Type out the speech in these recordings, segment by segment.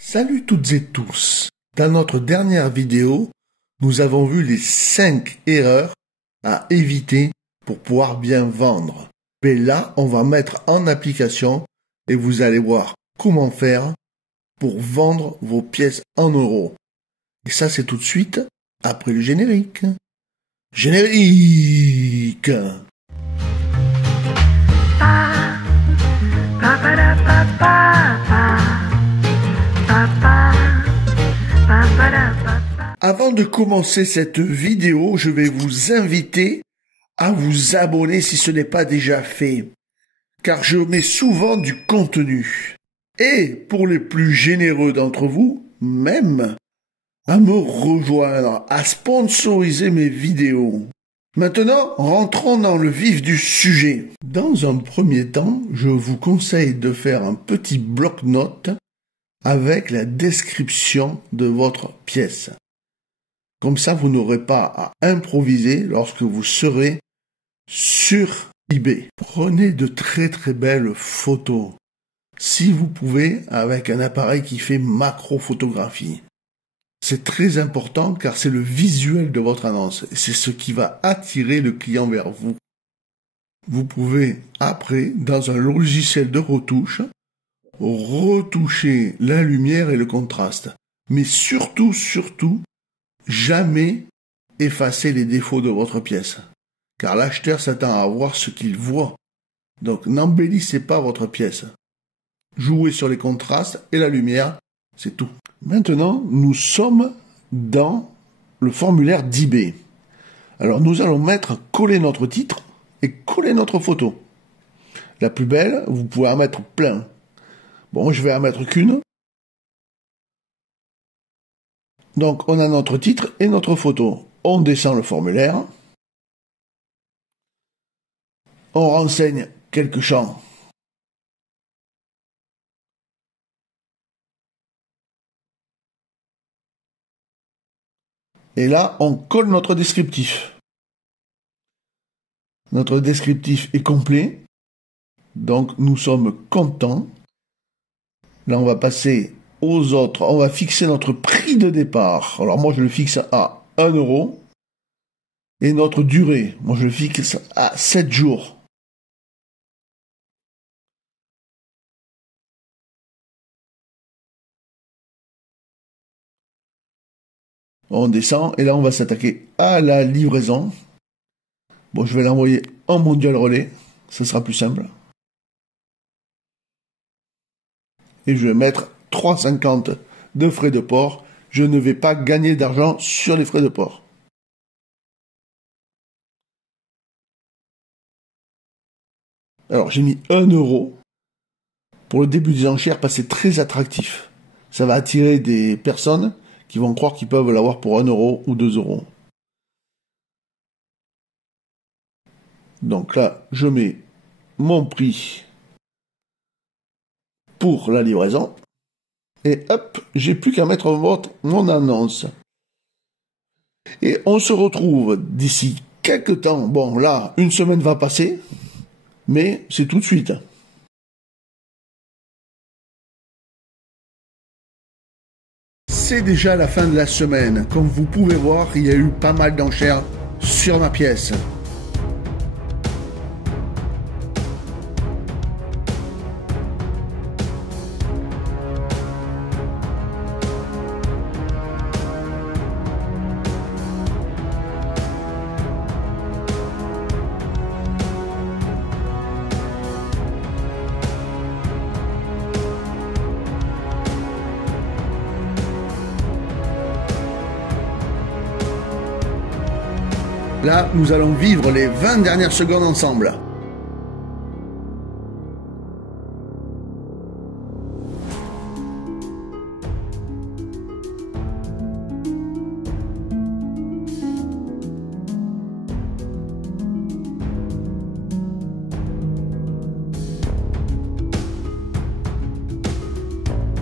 Salut toutes et tous. Dans notre dernière vidéo, nous avons vu les 5 erreurs à éviter pour pouvoir bien vendre. Mais là, on va mettre en application et vous allez voir comment faire pour vendre vos pièces en euros. Et ça, c'est tout de suite après le générique. Générique! Avant de commencer cette vidéo, je vais vous inviter à vous abonner si ce n'est pas déjà fait, car je mets souvent du contenu. Et pour les plus généreux d'entre vous, même à me rejoindre, à sponsoriser mes vidéos. Maintenant, rentrons dans le vif du sujet. Dans un premier temps, je vous conseille de faire un petit bloc-notes avec la description de votre pièce. Comme ça, vous n'aurez pas à improviser lorsque vous serez sur eBay. Prenez de très très belles photos. Si vous pouvez, avec un appareil qui fait macro-photographie. C'est très important car c'est le visuel de votre annonce. Et c'est ce qui va attirer le client vers vous. Vous pouvez, après, dans un logiciel de retouche, retoucher la lumière et le contraste. Mais surtout, jamais effacer les défauts de votre pièce. Car l'acheteur s'attend à voir ce qu'il voit. Donc n'embellissez pas votre pièce. Jouez sur les contrastes et la lumière, c'est tout. Maintenant, nous sommes dans le formulaire d'eBay. Alors nous allons coller notre titre et coller notre photo. La plus belle, vous pouvez en mettre plein. Bon, je vais en mettre qu'une. Donc, on a notre titre et notre photo. On descend le formulaire. On renseigne quelques champs. Et là, on colle notre descriptif. Notre descriptif est complet. Donc, nous sommes contents. Là, on va passer aux autres. On va fixer notre prix de départ. Alors, moi, je le fixe à 1 €. Et notre durée, moi, je le fixe à 7 jours. On descend et là, on va s'attaquer à la livraison. Bon, je vais l'envoyer en mondial relais. Ça sera plus simple. Et je vais mettre 3,50 € de frais de port. Je ne vais pas gagner d'argent sur les frais de port. Alors, j'ai mis 1 € pour le début des enchères parce que c'est très attractif. Ça va attirer des personnes qui vont croire qu'ils peuvent l'avoir pour 1 € ou 2 €. Donc là, je mets mon prix pour la livraison. Et hop, j'ai plus qu'à mettre mon annonce. Et on se retrouve d'ici quelques temps. Bon, là, une semaine va passer, mais c'est tout de suite. C'est déjà la fin de la semaine. Comme vous pouvez voir, il y a eu pas mal d'enchères sur ma pièce. Là, nous allons vivre les 20 dernières secondes ensemble.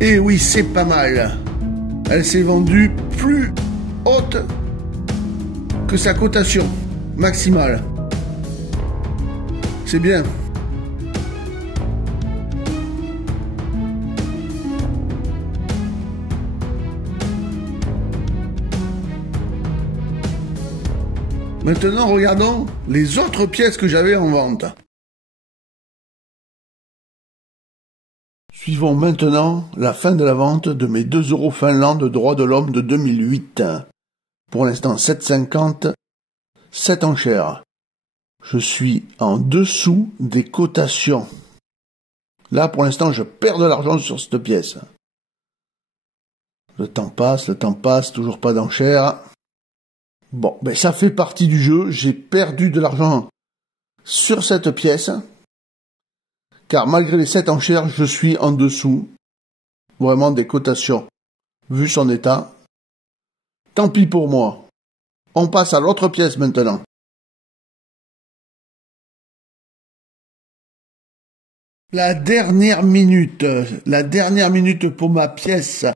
Et oui, c'est pas mal. Elle s'est vendue plus haute que sa cotation maximale. C'est bien. Maintenant, regardons les autres pièces que j'avais en vente. Suivons maintenant la fin de la vente de mes 2 € Finlande droits de l'homme de 2008. Pour l'instant, 7,50, 7 enchères. Je suis en dessous des cotations. Là, pour l'instant, je perds de l'argent sur cette pièce. Le temps passe, toujours pas d'enchères. Bon, ben ça fait partie du jeu. J'ai perdu de l'argent sur cette pièce. Car malgré les 7 enchères, je suis en dessous. Vraiment des cotations. Vu son état. Tant pis pour moi. On passe à l'autre pièce maintenant. La dernière minute pour ma pièce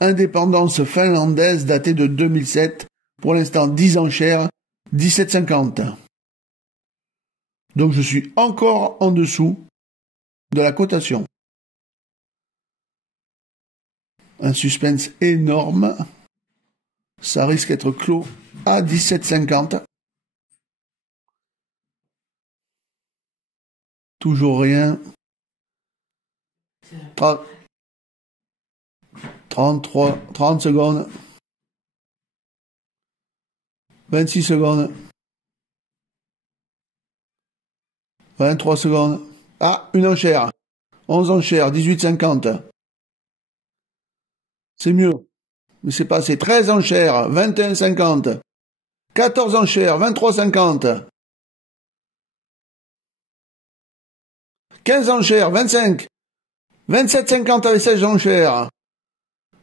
Indépendance finlandaise datée de 2007. Pour l'instant, 10 enchères, 17,50. Donc je suis encore en dessous de la cotation. Un suspense énorme. Ça risque d'être clos à 17,50. Toujours rien. 30 secondes. 26 secondes. 23 secondes. Ah, une enchère. 11 enchères, 18,50. C'est mieux. Mais c'est pas assez. 13 enchères, 21,50. 14 enchères, 23,50. 15 enchères, 25. 27,50 avec 16 enchères.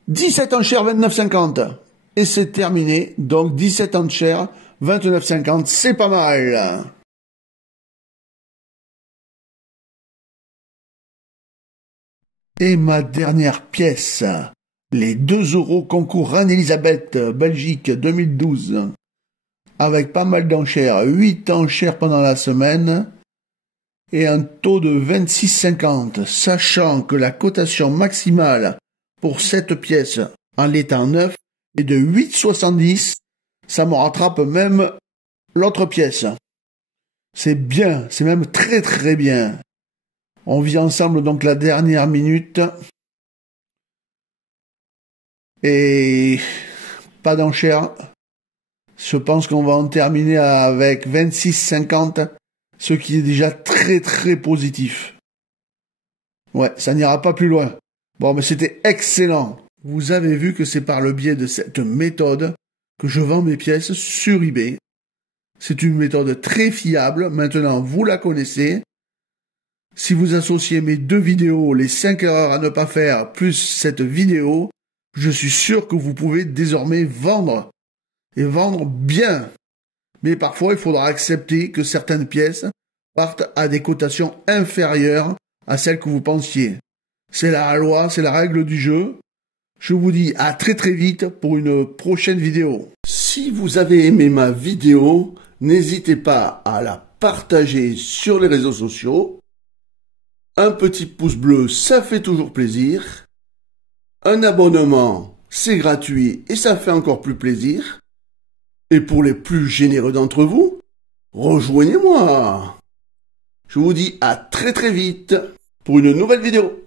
17 enchères, 29,50. Et c'est terminé. Donc 17 enchères, 29,50. C'est pas mal. Et ma dernière pièce. Les 2 € concours Reine-Elisabeth, Belgique 2012. Avec pas mal d'enchères. 8 enchères pendant la semaine. Et un taux de 26,50, sachant que la cotation maximale pour cette pièce en l'état neuf est de 8,70, ça me rattrape même l'autre pièce. C'est bien, c'est même très très bien. On vit ensemble donc la dernière minute. Et pas d'enchère. Je pense qu'on va en terminer avec 26,50. Ce qui est déjà très très positif. Ouais, ça n'ira pas plus loin. Bon, mais c'était excellent. Vous avez vu que c'est par le biais de cette méthode que je vends mes pièces sur eBay. C'est une méthode très fiable. Maintenant, vous la connaissez. Si vous associez mes 2 vidéos, les 5 erreurs à ne pas faire, plus cette vidéo, je suis sûr que vous pouvez désormais vendre. Et vendre bien. Mais parfois, il faudra accepter que certaines pièces partent à des cotations inférieures à celles que vous pensiez. C'est la loi, c'est la règle du jeu. Je vous dis à très très vite pour une prochaine vidéo. Si vous avez aimé ma vidéo, n'hésitez pas à la partager sur les réseaux sociaux. Un petit pouce bleu, ça fait toujours plaisir. Un abonnement, c'est gratuit et ça fait encore plus plaisir. Et pour les plus généreux d'entre vous, rejoignez-moi. Je vous dis à très très vite pour une nouvelle vidéo.